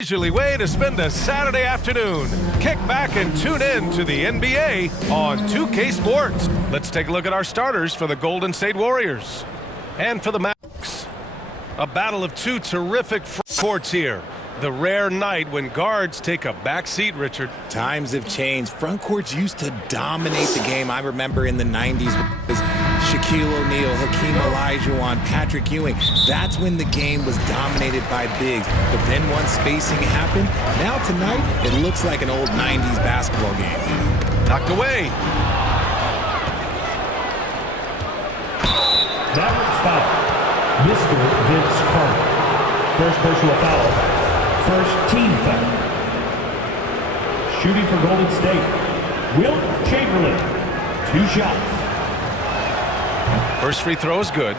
Leisurely way to spend a Saturday afternoon. Kick back and tune in to the NBA on 2K Sports. Let's take a look at our starters for the Golden State Warriors. And for the Mavericks, a battle of two terrific courts here. The rare night when guards take a back seat, Richard. Times have changed. Front courts used to dominate the game. I remember in the 90s with Shaquille O'Neal, Hakeem Olajuwon, Patrick Ewing. That's when the game was dominated by bigs. But then once spacing happened, now tonight it looks like an old 90s basketball game. Knocked away. Mavericks foul. Mr. Vince Carter. First personal foul. First team foul. Shooting for Golden State, Wilt Chamberlain. 2 shots. First free throw is good.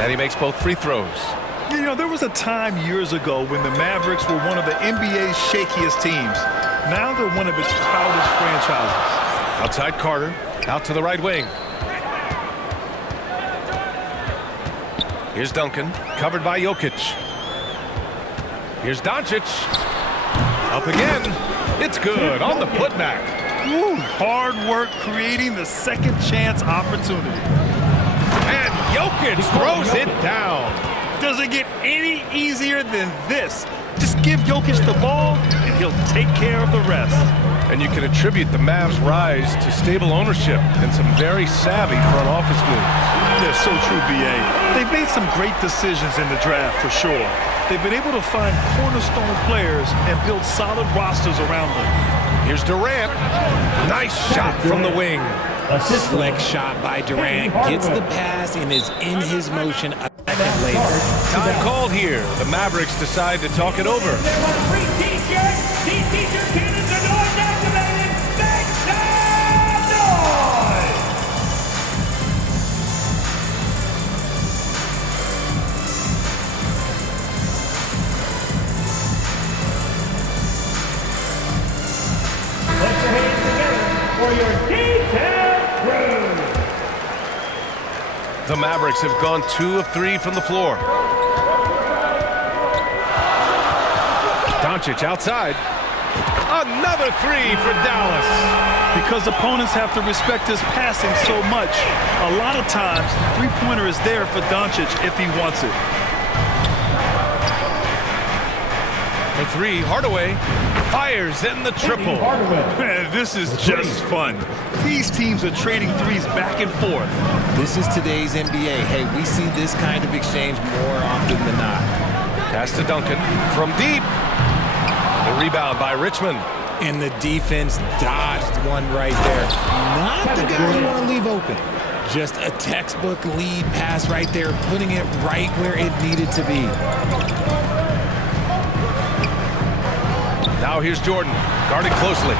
And he makes both free throws. You know, there was a time years ago when the Mavericks were one of the NBA's shakiest teams. Now they're one of its proudest franchises. Outside Carter, out to the right wing. Here's Duncan, covered by Jokic. Here's Doncic. Up again. It's good on the putback. Woo, hard work creating the second chance opportunity. And Jokic throws it down. Doesn't get any easier than this. Just give Jokic the ball, and he'll take care of the rest. And you can attribute the Mavs' rise to stable ownership and some very savvy front office moves. Yeah, so true, B.A. They've made some great decisions in the draft, for sure. They've been able to find cornerstone players and build solid rosters around them. Here's Durant. Nice shot from the wing. Slick shot by Durant. Gets the pass and is in his motion a second later. Time called here. The Mavericks decide to talk it over. The Mavericks have gone 2 of 3 from the floor. Doncic outside. Another 3 for Dallas. Because opponents have to respect his passing so much, a lot of times, three-pointer is there for Doncic if he wants it. For 3, Hardaway fires in the triple. Man, this is just fun. These teams are trading threes back and forth. This is today's NBA. Hey, we see this kind of exchange more often than not. Pass to Duncan from deep. The rebound by Richmond. And the defense dodged one right there. Not the guy you want to leave open. Just a textbook lead pass right there, putting it right where it needed to be. Now here's Jordan, guarded closely.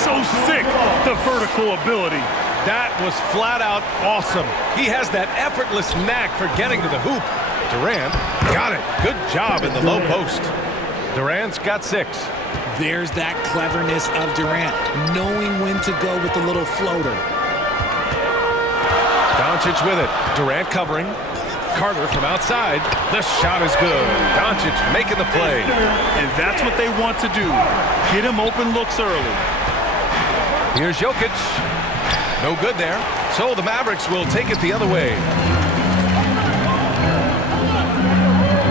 So sick, the vertical ability. That was flat out awesome. He has that effortless knack for getting to the hoop. Durant got it. Good job in the low post. Durant's got 6. There's that cleverness of Durant, knowing when to go with the little floater. Doncic with it. Durant covering. Carter from outside. The shot is good. Doncic making the play. And that's what they want to do. Get him open looks early. Here's Jokic. No good there. So the Mavericks will take it the other way.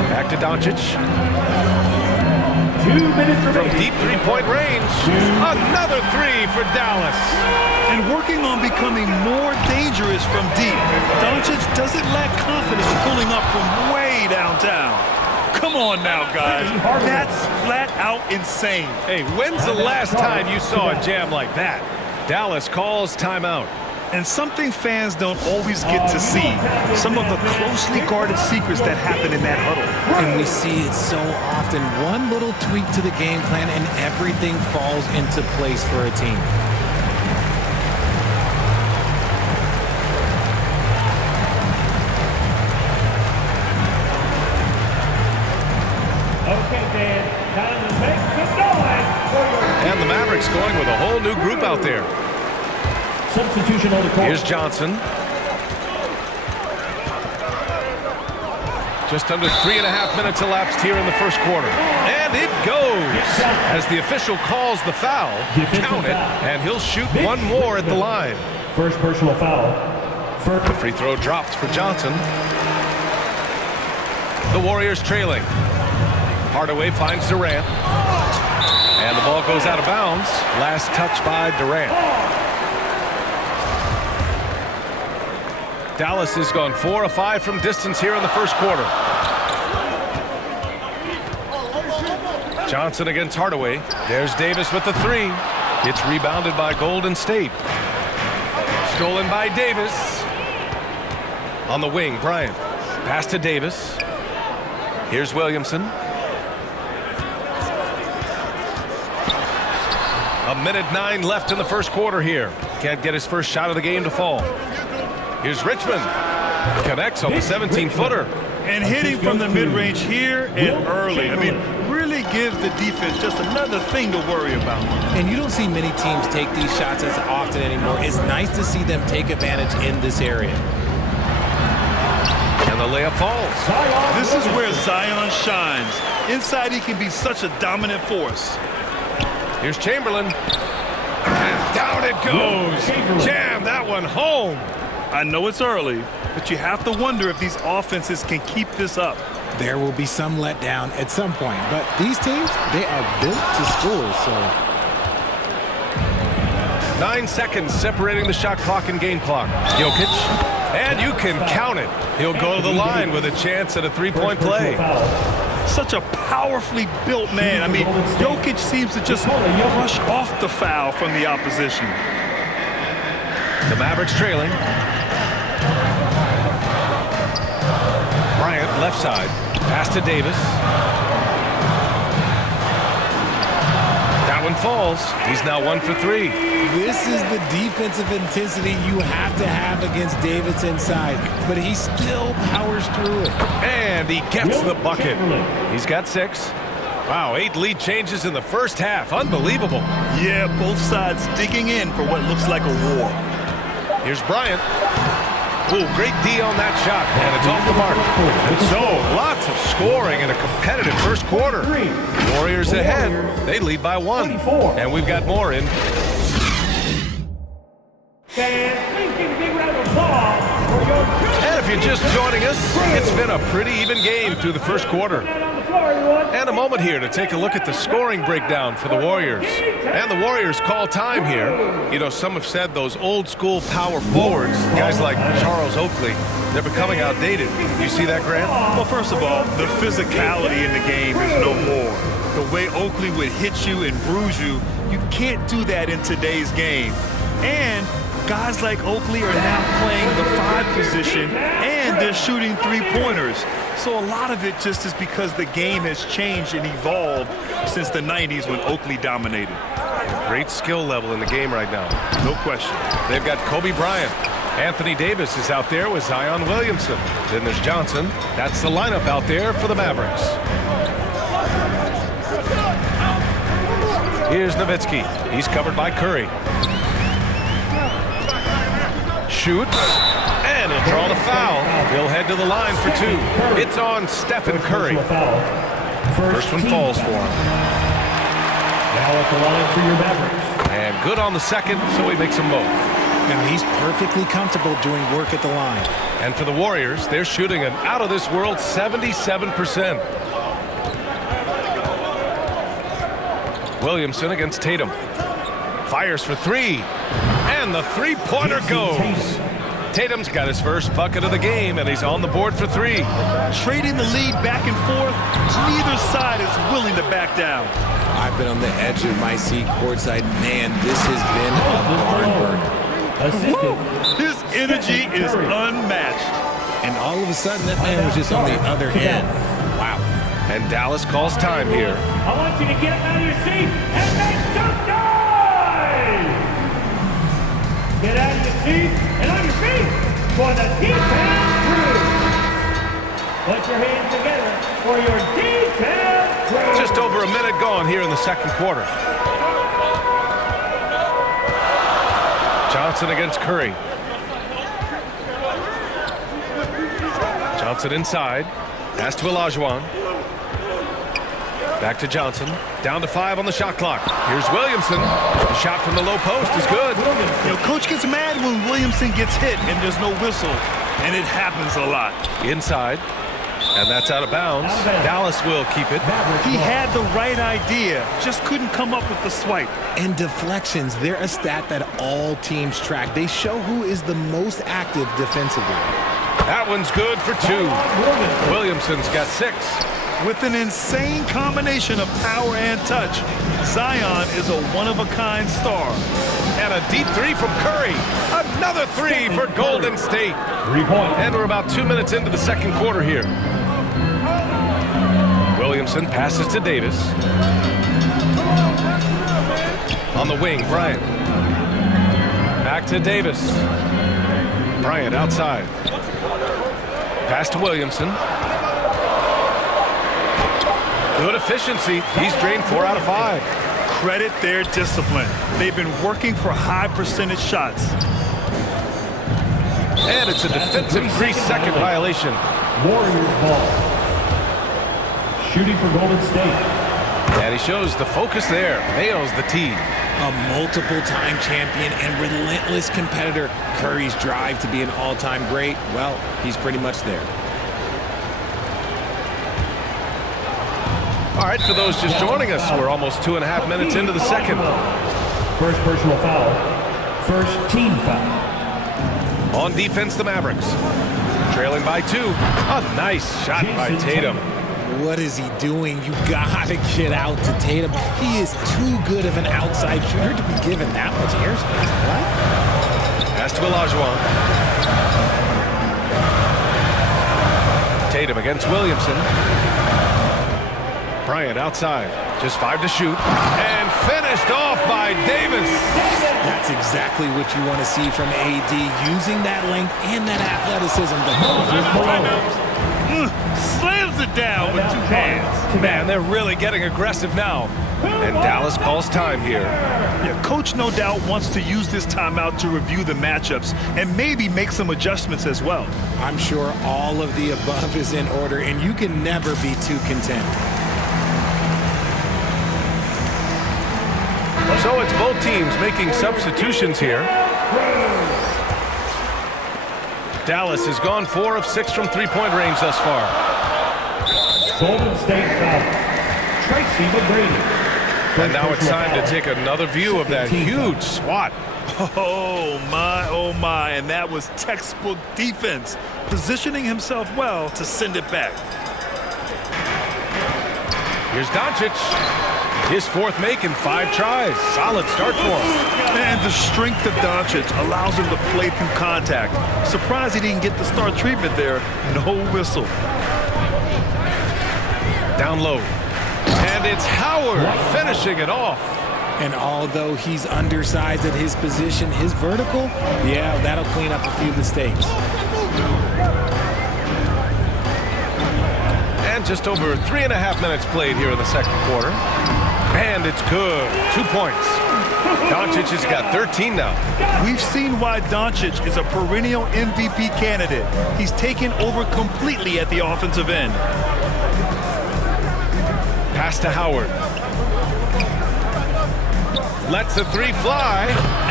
Back to Doncic. 2 minutes From deep three-point range. Another 3 for Dallas. And working on becoming more dangerous from deep. Doncic doesn't lack confidence pulling up from way downtown. Come on now, guys. That's flat out insane. Hey, when's the last time you saw a jam like that? Dallas calls timeout. And something fans don't always get to see. Some of the closely guarded secrets that happen in that huddle. And we see it so often. One little tweak to the game plan and everything falls into place for a team. Okay, Dan, time to make some noise for your... And the Mavericks going with a whole new group out there. Substitution on the court. Here's Johnson. Just under 3.5 minutes elapsed here in the first quarter. And it goes as the official calls the foul. Count it, and he'll shoot one more at the line. First personal foul. The free throw drops for Johnson. The Warriors trailing. Hardaway finds Durant. And the ball goes out of bounds. Last touch by Durant. Dallas has gone 4 of 5 from distance here in the first quarter. Johnson against Hardaway. There's Davis with the three. It's rebounded by Golden State. Stolen by Davis. On the wing, Bryant. Pass to Davis. Here's Williamson. A minute 9 left in the first quarter here. Can't get his first shot of the game to fall. Here's Richmond. Connects on the 17-footer. And hitting from the mid-range here and early. I mean, really gives the defense just another thing to worry about. And you don't see many teams take these shots as often anymore. It's nice to see them take advantage in this area. And the layup falls. This is where Zion shines. Inside, he can be such a dominant force. Here's Chamberlain. And down it goes. Jam that one home. I know it's early, but you have to wonder if these offenses can keep this up. There will be some letdown at some point, but these teams, they are built to score, so. 9 seconds separating the shot clock and game clock. Jokic, and you can count it. He'll go to the line with a chance at a three-point play. Such a powerfully built man. I mean, Jokic seems to just rush off the foul from the opposition. The Mavericks trailing. Bryant left side. Pass to Davis. That one falls. He's now 1 for 3. This is the defensive intensity you have to have against Davis inside, but he still powers through it. And he gets the bucket. He's got 6. Wow, 8 lead changes in the first half. Unbelievable. Yeah, both sides digging in for what looks like a war. Here's Bryant. Ooh, great D on that shot, and it's off the mark. And so, lots of scoring in a competitive first quarter. Warriors ahead. They lead by 1. And we've got more in. And if you're just joining us, it's been a pretty even game through the first quarter. And a moment here to take a look at the scoring breakdown for the Warriors. And the Warriors call time here. You know, some have said those old school power forwards, guys like Charles Oakley, they're becoming outdated. You see that, Grant? Well, first of all, the physicality in the game is no more. The way Oakley would hit you and bruise you, you can't do that in today's game. And guys like Oakley are now playing the 5 position, and they're shooting 3-pointers. So a lot of it just is because the game has changed and evolved since the 90s when Oakley dominated. Great skill level in the game right now. No question. They've got Kobe Bryant. Anthony Davis is out there with Zion Williamson. Then there's Johnson. That's the lineup out there for the Mavericks. Here's Nowitzki. He's covered by Curry. Shoots, and he'll draw the foul. He'll head to the line for 2. It's on Stephen Curry. First one falls for him. Now at the line for your Mavericks. And good on the second, so he makes them both. Now he's perfectly comfortable doing work at the line. And for the Warriors, they're shooting an out-of-this-world 77%. Williamson against Tatum. Fires for 3. And the three-pointer goes. Tatum's got his first bucket of the game, and he's on the board for 3. Trading the lead back and forth, neither side is willing to back down. I've been on the edge of my seat courtside. Man, this has been a barn burner. His energy is unmatched. And all of a sudden, that man was just on the other end. Wow. And Dallas calls time here. I want you to get out of your seat and make some noise! Get out of your seat and on your feet for the detail crew. Put your hands together for your detail crew. Just over a minute gone here in the second quarter. Johnson against Curry. Johnson inside. Pass to Olajuwon. Back to Johnson. Down to 5 on the shot clock. Here's Williamson. The shot from the low post is good. You know, coach gets mad when Williamson gets hit and there's no whistle, and it happens a lot. Inside. And that's out of bounds. Dallas will keep it. He had the right idea, just couldn't come up with the swipe. And deflections, they're a stat that all teams track. They show who is the most active defensively. That one's good for 2. Williamson's got 6. With an insane combination of power and touch, Zion is a one-of-a-kind star. And a deep 3 from Curry. Another 3 for Golden State. 3 points. And we're about 2 minutes into the second quarter here. Williamson passes to Davis. On the wing, Bryant. Back to Davis. Bryant outside. Pass to Williamson. Good efficiency. He's drained 4 out of 5. Credit their discipline. They've been working for high percentage shots. And it's a defensive 3-second violation. Warriors ball. Shooting for Golden State. And he shows the focus there. Nails the tee. A multiple-time champion and relentless competitor. Curry's drive to be an all-time great, well, he's pretty much there. All right, for those just joining us, we're almost 2.5 minutes into the second. First personal foul. First team foul. On defense, the Mavericks. Trailing by 2. A nice shot by Tatum. What is he doing? You gotta get out to Tatum. He is too good of an outside shooter to be given that much airspace. What? Pass to Olajuwon. Tatum against Williamson. Bryant outside. Just 5 to shoot. And finished off by Davis. That's exactly what you want to see from AD, using that length and that athleticism to Slams it down with 2 hands. Man, they're really getting aggressive now. And Dallas calls time here. Yeah, coach no doubt wants to use this timeout to review the matchups and maybe make some adjustments as well. I'm sure all of the above is in order, and you can never be too content. So it's both teams making substitutions here. Dallas has gone 4 of 6 from 3-point range thus far. Golden State foul. Tracy McGrady. And now it's time to take another view of that huge swat. Oh my, and that was textbook defense, positioning himself well to send it back. Here's Doncic. His 4th make in 5 tries. Solid start for him. And the strength of Doncic allows him to play through contact. Surprised he didn't get the star treatment there. No whistle. Down low. And it's Howard finishing it off. And although he's undersized at his position, his vertical, yeah, that'll clean up a few mistakes. And just over 3.5 minutes played here in the second quarter. And it's good. 2 points. Doncic has got 13 now. We've seen why Doncic is a perennial MVP candidate. He's taken over completely at the offensive end. Pass to Howard. Lets the 3 fly.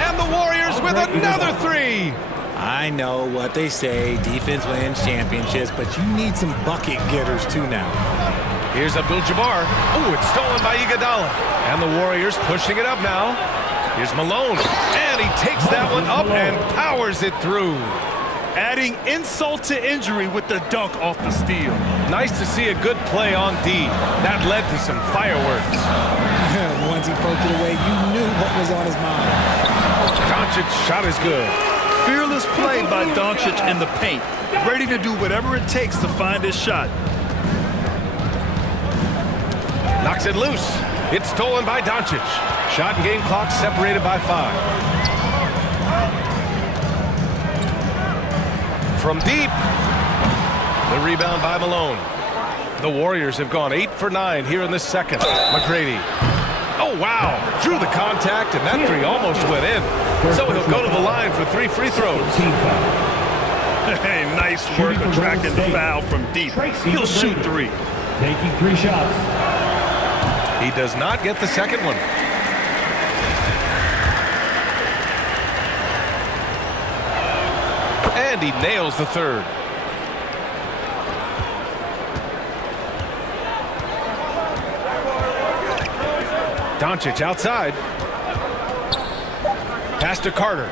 And the Warriors with another 3. I know what they say, defense wins championships, but you need some bucket getters too now. Here's Abdul-Jabbar. Oh, it's stolen by Iguodala. And the Warriors pushing it up now. Here's Malone. And he takes that one up and powers it through. Adding insult to injury with the dunk off the steal. Nice to see a good play on D. That led to some fireworks. Once he poked it away, you knew what was on his mind. Doncic's shot is good. Fearless play by Doncic in the paint. Ready to do whatever it takes to find his shot. Knocks it loose. It's stolen by Doncic. Shot and game clock separated by 5. From deep. The rebound by Malone. The Warriors have gone 8 for 9 here in this second. McGrady. Oh, wow. Drew the contact, and that 3 almost went in. So he'll go to the line for 3 free throws. Hey, nice work attracting the foul from deep. He'll shoot 3. Taking 3 shots. He does not get the second one. And he nails the third. Doncic outside. Pass to Carter.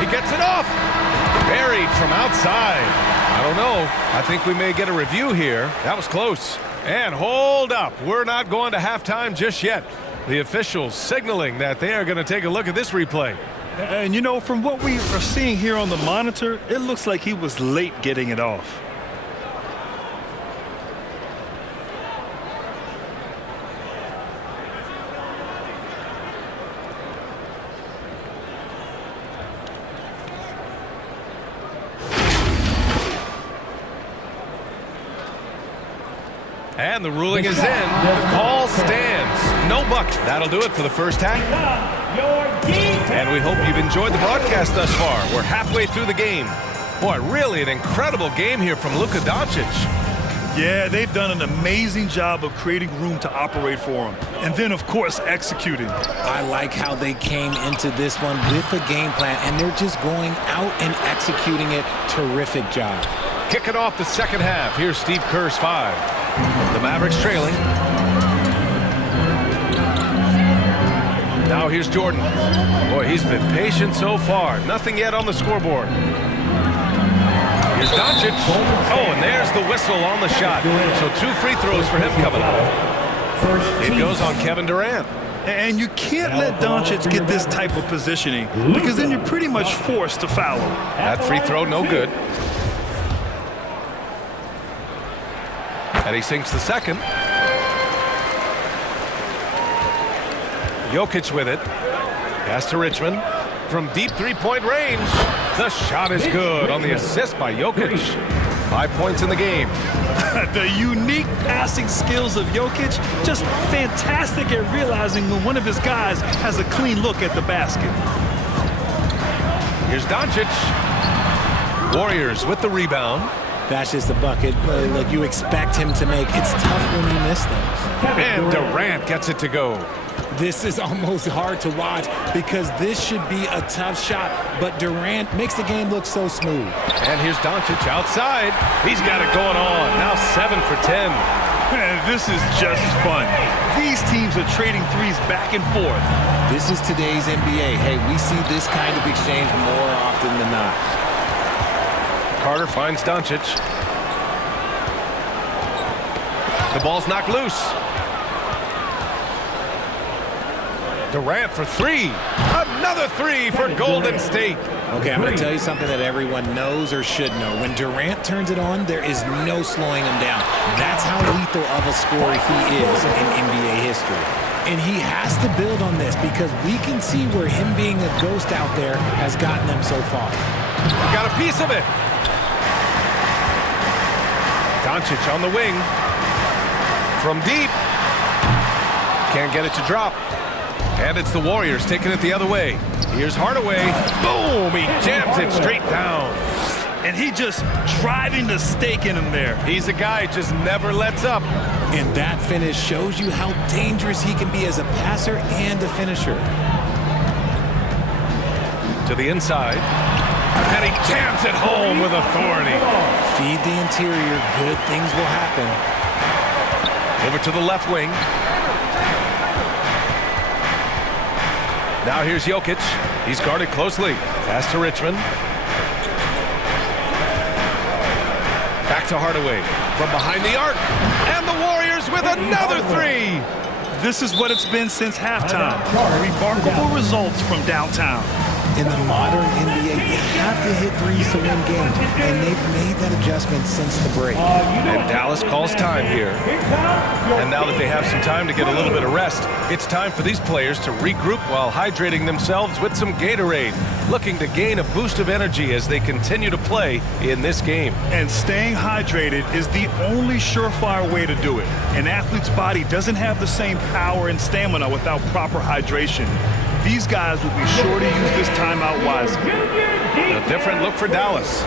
He gets it off. Buried from outside. I don't know. I think we may get a review here. That was close. And hold up. We're not going to halftime just yet. The officials signaling that they are going to take a look at this replay. And, you know, from what we are seeing here on the monitor, it looks like he was late getting it off. And the ruling is in. The call stands. No bucket. That'll do it for the first half. And we hope you've enjoyed the broadcast thus far. We're halfway through the game. Boy, really an incredible game here from Luka Doncic. Yeah, they've done an amazing job of creating room to operate for him. And then, of course, executing. I like how they came into this one with a game plan, and they're just going out and executing it. Terrific job. Kicking off the second half. Here's Steve Kerr's 5. The Mavericks trailing. Now here's Jordan. Boy, he's been patient so far. Nothing yet on the scoreboard. Here's Doncic. Oh, and there's the whistle on the shot. So 2 free throws for him coming up. It goes on Kevin Durant. And you can't let Doncic get this type of positioning because then you're pretty much forced to foul him. That free throw, no good. And he sinks the second. Jokic with it. Pass to Richmond. From deep three-point range. The shot is good on the assist by Jokic. 5 points in the game. The unique passing skills of Jokic, just fantastic at realizing when one of his guys has a clean look at the basket. Here's Doncic. Warriors with the rebound. That's just a bucket, but look, you expect him to make. It's tough when you miss those. And Durant gets it to go. This is almost hard to watch because this should be a tough shot, but Durant makes the game look so smooth. And here's Doncic outside. He's got it going on. Now 7 for 10. Man, this is just fun. These teams are trading threes back and forth. This is today's NBA. Hey, we see this kind of exchange more often than not. Carter finds Doncic. The ball's knocked loose. Durant for 3. Another 3 for Golden State. Okay, I'm going to tell you something that everyone knows or should know. When Durant turns it on, there is no slowing him down. That's how lethal of a scorer he is in NBA history. And he has to build on this because we can see where him being a ghost out there has gotten them so far. Got a piece of it. Doncic on the wing. From deep. Can't get it to drop. And it's the Warriors taking it the other way. Here's Hardaway. Boom! He jams it straight down. And he just driving the stake in him there. He's a guy who just never lets up. And that finish shows you how dangerous he can be as a passer and a finisher. To the inside. And he jams it home with authority. Feed the interior. Good things will happen. Over to the left wing. Now here's Jokic. He's guarded closely. Pass to Richmond. Back to Hardaway. From behind the arc. And the Warriors with another 3. This is what it's been since halftime. Remarkable results from downtown. In the modern NBA, you have to hit threes to win games, and they've made that adjustment since the break. And Dallas calls time here. And now that they have some time to get a little bit of rest, it's time for these players to regroup while hydrating themselves with some Gatorade, looking to gain a boost of energy as they continue to play in this game. And staying hydrated is the only surefire way to do it. An athlete's body doesn't have the same power and stamina without proper hydration. These guys will be sure to use this timeout wisely. A different look for Dallas.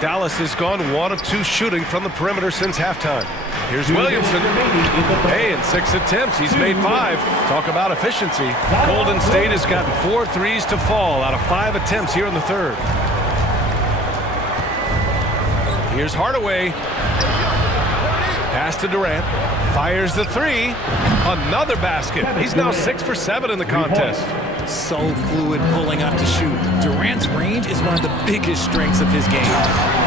Dallas has gone 1 of 2 shooting from the perimeter since halftime. Here's Williamson. Hey, in 6 attempts, he's made 5. Talk about efficiency. Golden State has gotten 4 threes to fall out of 5 attempts here in the third. Here's Hardaway. Pass to Durant. Fires the 3. Another basket. He's now 6 for 7 in the contest. So fluid pulling up to shoot. Durant's range is one of the biggest strengths of his game.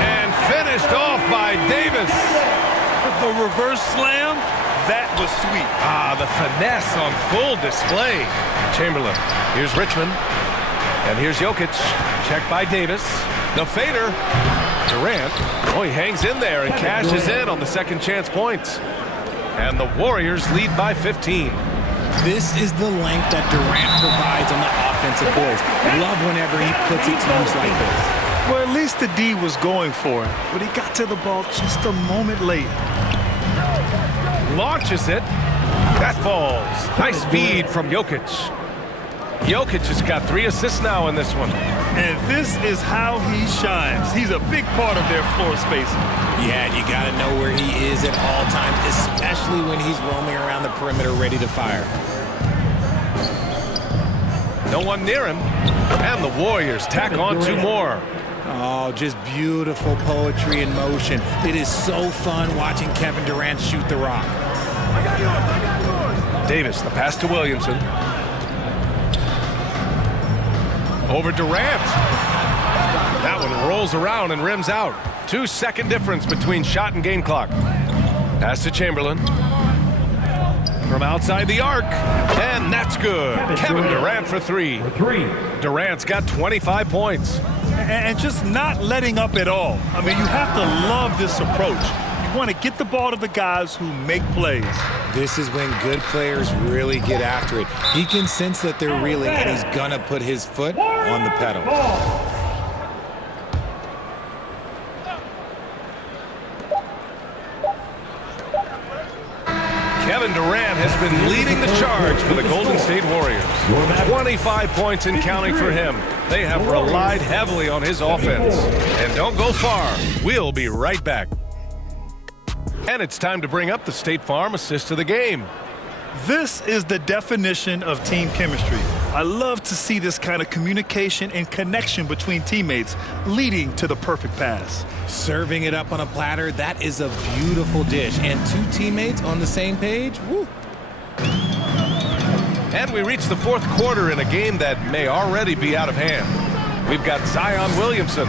And finished off by Davis. The reverse slam, that was sweet. Ah, the finesse on full display. Chamberlain. Here's Richmond. And here's Jokic. Checked by Davis. The fader. Durant. Oh, he hangs in there and cashes in on the second chance points. And the Warriors lead by 15. This is the length that Durant provides on the offensive boards. Love whenever he puts it to use like this. Well, at least the D was going for it, but he got to the ball just a moment late. Launches it. That falls. Nice feed from Jokic. Jokic has got 3 assists now in this one. And this is how he shines. He's a big part of their floor spacing. Yeah, you got to know where he is at all times, especially when he's roaming around the perimeter ready to fire. No one near him. And the Warriors tack on 2 more. Oh, just beautiful poetry in motion. It is so fun watching Kevin Durant shoot the rock. Davis, the pass to Williamson. Over Durant. That one rolls around and rims out. 2-second difference between shot and game clock. Pass to Chamberlain. From outside the arc. And that's good. Kevin Durant for 3. Durant's got 25 points. And just not letting up at all. I mean, you have to love this approach. You want to get the ball to the guys who make plays. This is when good players really get after it. He can sense that they're reeling, and he's going to put his foot on the pedal. Kevin Durant has been leading the charge for the Golden State Warriors. 25 points and counting for him. They have relied heavily on his offense. And don't go far. We'll be right back. And it's time to bring up the State Farm assist of the game. This is the definition of team chemistry. I love to see this kind of communication and connection between teammates leading to the perfect pass. Serving it up on a platter, that is a beautiful dish. And 2 teammates on the same page, woo. And we reach the 4th quarter in a game that may already be out of hand. We've got Zion Williamson.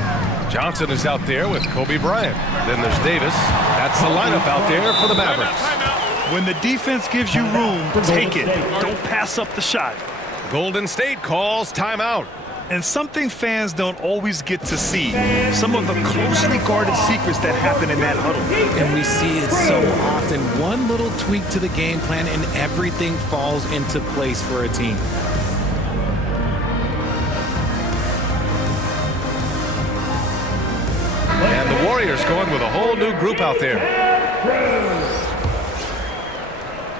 Johnson is out there with Kobe Bryant. Then there's Davis. That's the lineup out there for the Mavericks. When the defense gives you room, take it. Don't pass up the shot. Golden State calls timeout. And something fans don't always get to see, some of the closely guarded secrets that happen in that huddle. And we see it so often. One little tweak to the game plan and everything falls into place for a team. And the Warriors going with a whole new group out there.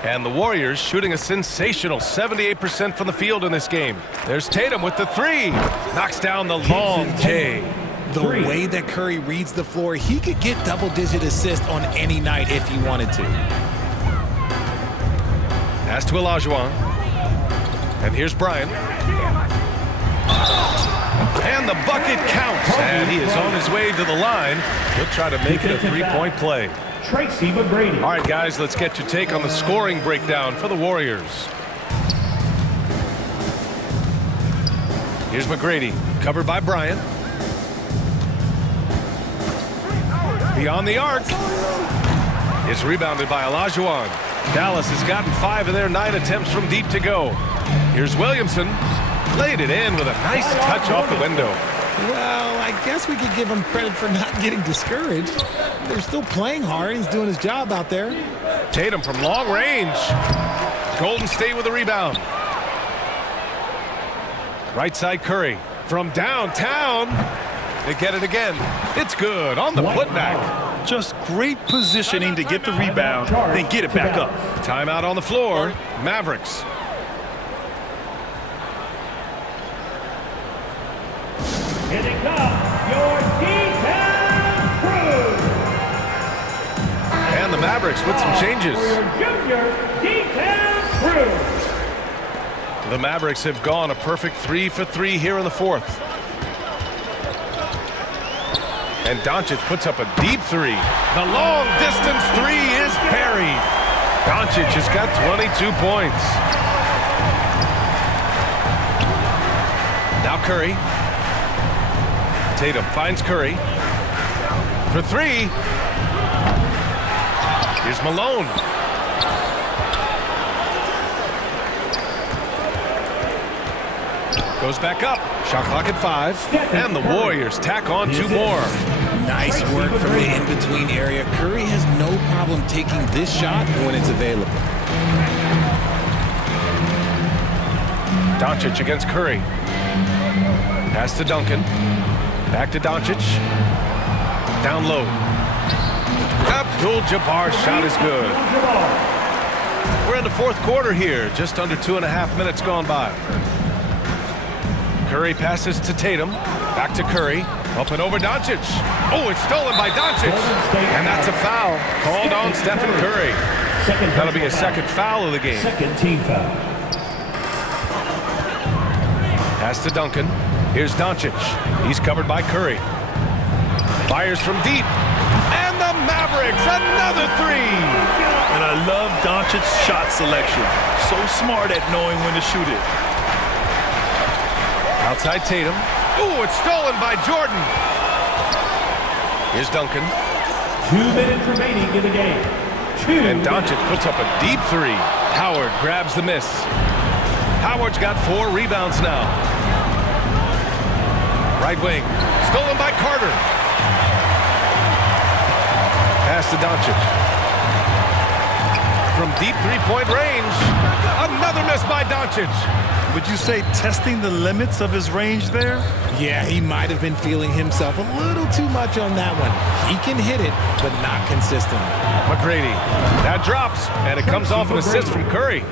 And the Warriors shooting a sensational 78% from the field in this game. There's Tatum with the 3. Knocks down the long J. The way that Curry reads the floor, he could get double-digit assists on any night if he wanted to. Pass to Olajuwon. And here's Bryant. And the bucket counts. And he is on his way to the line. He'll try to make it a 3-point play. Tracy McGrady. All right, guys, let's get your take on the scoring breakdown for the Warriors. Here's McGrady, covered by Bryant. Beyond the arc. It's rebounded by Olajuwon. Dallas has gotten 5 of their 9 attempts from deep to go. Here's Williamson. Laid it in with a nice touch off the window. Well, I guess we could give him credit for not getting discouraged. They're still playing hard. He's doing his job out there. Tatum from long range. Golden State with a rebound. Right side Curry from downtown. They get it again. It's good on the putback. Just great positioning to get the rebound, then get it back up. Timeout on the floor. Mavericks. Mavericks with some changes. Junior D-Town Crew. The Mavericks have gone a perfect 3 for 3 here in the fourth. And Doncic puts up a deep three. The long distance three is buried. Doncic has got 22 points. Now Curry. Tatum finds Curry for three. Here's Malone. Goes back up. Shot clock at 5. And the Warriors tack on 2 more. Nice work from the in-between area. Curry has no problem taking this shot when it's available. Doncic against Curry. Pass to Duncan. Back to Doncic. Down low. Abdul-Jabbar's shot is good. We're in the fourth quarter here. Just under 2.5 minutes gone by. Curry passes to Tatum. Back to Curry. Up and over Doncic. Oh, it's stolen by Doncic. And that's a foul called on Stephen Curry. That'll be a second foul of the game. Second team foul. Pass to Duncan. Here's Doncic. He's covered by Curry. Fires from deep. And the Mavericks, another three. And I love Doncic's shot selection. So smart at knowing when to shoot it. Outside Tatum. Ooh, it's stolen by Jordan. Here's Duncan. 2 minutes remaining in the game. And Doncic puts up a deep three. Howard grabs the miss. Howard's got 4 rebounds now. Right wing. Stolen by Carter. Pass to Doncic. From deep three-point range. Another miss by Doncic. Would you say testing the limits of his range there? Yeah, he might have been feeling himself a little too much on that one. He can hit it, but not consistent. McGrady. That drops, and it comes off an assist from Curry.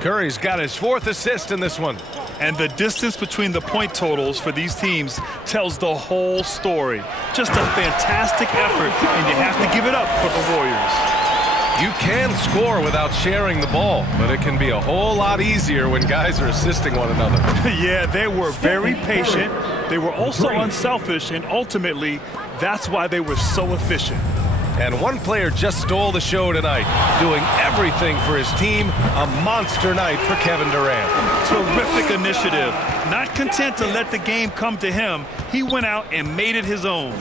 Curry's got his 4th assist in this one. And the distance between the point totals for these teams tells the whole story. Just a fantastic effort, and you have to give it up for the Warriors. You can score without sharing the ball, but it can be a whole lot easier when guys are assisting one another. Yeah, they were very patient. They were also unselfish, and ultimately, that's why they were so efficient. And one player just stole the show tonight, doing everything for his team. A monster night for Kevin Durant. Terrific initiative. Not content to let the game come to him, he went out and made it his own.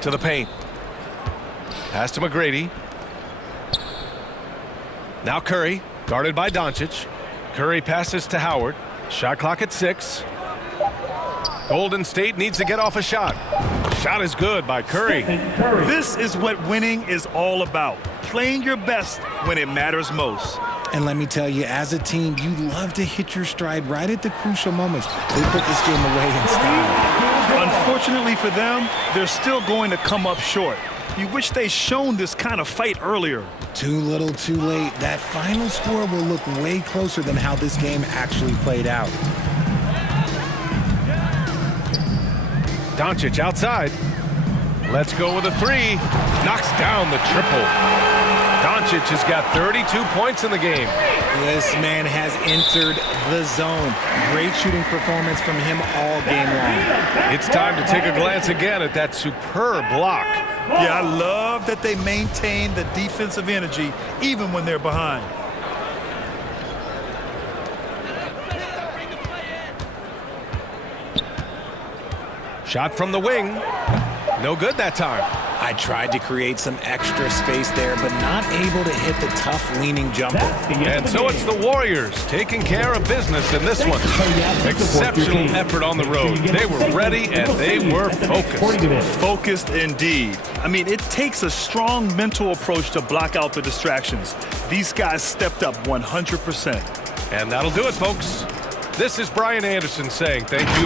To the paint. Pass to McGrady. Now Curry, guarded by Doncic. Curry passes to Howard. Shot clock at 6. Golden State needs to get off a shot. Shot is good by Curry. This is what winning is all about. Playing your best when it matters most. And let me tell you, as a team, you love to hit your stride right at the crucial moments. They put this game away in style. Unfortunately for them, they're still going to come up short. You wish they'd shown this kind of fight earlier. Too little, too late. That final score will look way closer than how this game actually played out. Doncic outside. Let's go with a 3. Knocks down the triple. Doncic has got 32 points in the game. This man has entered the zone. Great shooting performance from him all game long. It's time to take a glance again at that superb block. Yeah, I love that they maintain the defensive energy even when they're behind. Shot from the wing. No good that time. I tried to create some extra space there, but not able to hit the tough leaning jumper. And so it's the Warriors taking care of business in this one. Exceptional effort on the road. They were ready and they were focused. Focused indeed. I mean, it takes a strong mental approach to block out the distractions. These guys stepped up 100%. And that'll do it, folks. This is Brian Anderson saying thank you